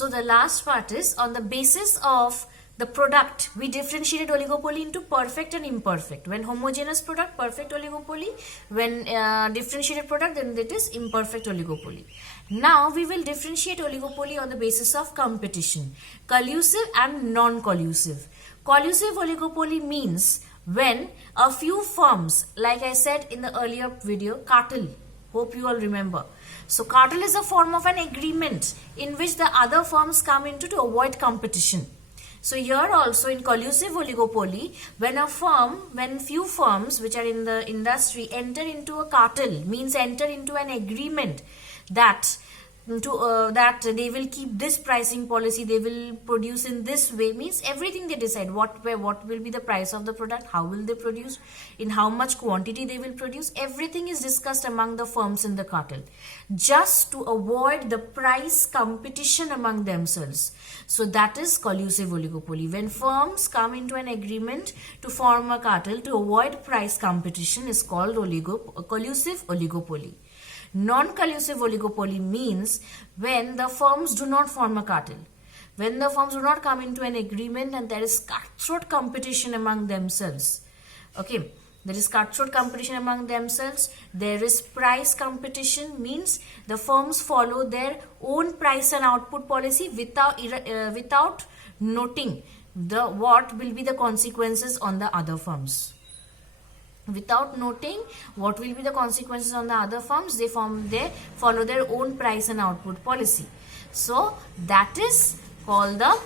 So the last part is on the basis of the product, we differentiated oligopoly into perfect and imperfect. When homogeneous product, perfect oligopoly. When differentiated product, then it is imperfect oligopoly. Now we will differentiate oligopoly on the basis of competition, collusive and non-collusive. Collusive oligopoly means when a few firms, like I said in the earlier video, cartel. Hope you all remember. So cartel is a form of an agreement in which the other firms come into to avoid competition. So here also in collusive oligopoly, when few firms which are in the industry enter into a cartel, means enter into an agreement that they will keep this pricing policy, they will produce in this way, means everything they decide, what will be the price of the product, how will they produce, in how much quantity they will produce, everything is discussed among the firms in the cartel, just to avoid the price competition among themselves. So that is collusive oligopoly. When firms come into an agreement to form a cartel to avoid price competition is called collusive oligopoly. Non-collusive oligopoly means when the firms do not form a cartel, when the firms do not come into an agreement and there is cutthroat competition among themselves. Okay, there is cutthroat competition among themselves, there is price competition, means the firms follow their own price and output policy without noting what will be the consequences on the other firms. Without noting what will be the consequences on the other firms, they follow their own price and output policy. So that is called the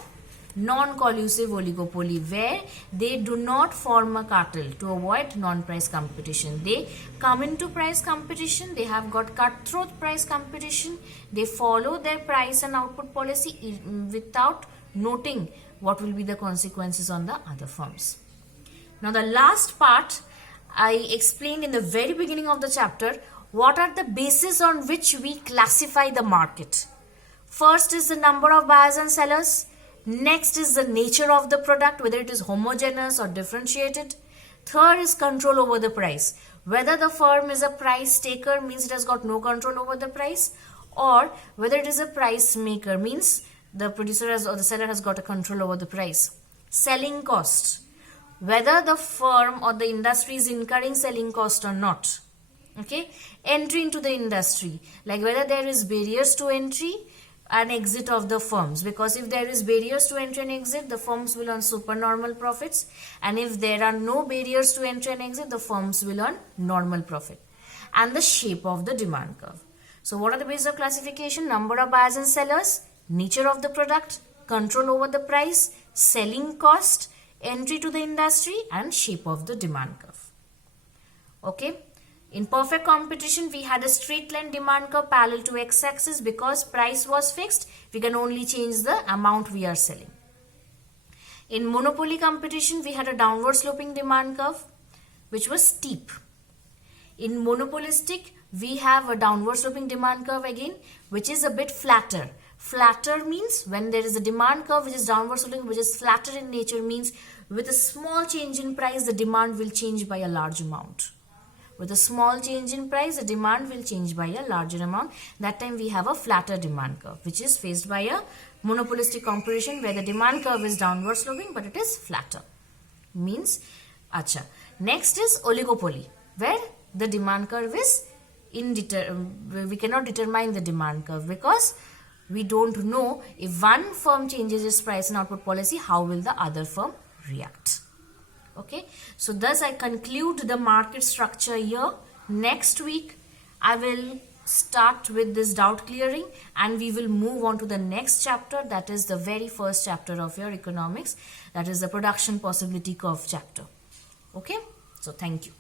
non-collusive oligopoly, where they do not form a cartel to avoid non-price competition. They come into price competition, they have got cutthroat price competition, they follow their price and output policy without noting what will be the consequences on the other firms. Now the last part, I explained in the very beginning of the chapter what are the bases on which we classify the market. First is the number of buyers and sellers. Next is the nature of the product, whether it is homogeneous or differentiated. Third is control over the price. Whether the firm is a price taker, means it has got no control over the price, or whether it is a price maker, means the producer or the seller has got a control over the price. Selling cost, whether the firm or the industry is incurring selling cost or not. Okay, entry into the industry, like whether there is barriers to entry and exit of the firms, because if there is barriers to entry and exit, the firms will earn supernormal profits, and if there are no barriers to entry and exit, the firms will earn normal profit. And the shape of the demand curve. So what are the bases of classification? Number of buyers and sellers, nature of the product, control over the price, selling cost, entry to the industry, and shape of the demand curve. Okay. In perfect competition, we had a straight line demand curve parallel to x-axis. Because price was fixed, we can only change the amount we are selling. In monopoly competition, we had a downward sloping demand curve which was steep. In monopolistic, we have a downward sloping demand curve again, which is a bit flatter. Flatter means when there is a demand curve which is downward sloping, which is flatter in nature, means with a small change in price, the demand will change by a large amount. With a small change in price, the demand will change by a larger amount. That time we have a flatter demand curve, which is faced by a monopolistic competition where the demand curve is downward sloping, but it is flatter. Means, acha. Next is oligopoly, where the demand curve is we cannot determine the demand curve because we don't know if one firm changes its price and output policy, how will the other firm react. Okay, so thus I conclude the market structure here. Next week I will start with this doubt clearing and we will move on to the next chapter, that is the very first chapter of your economics, that is the production possibility curve chapter. Okay, so thank you.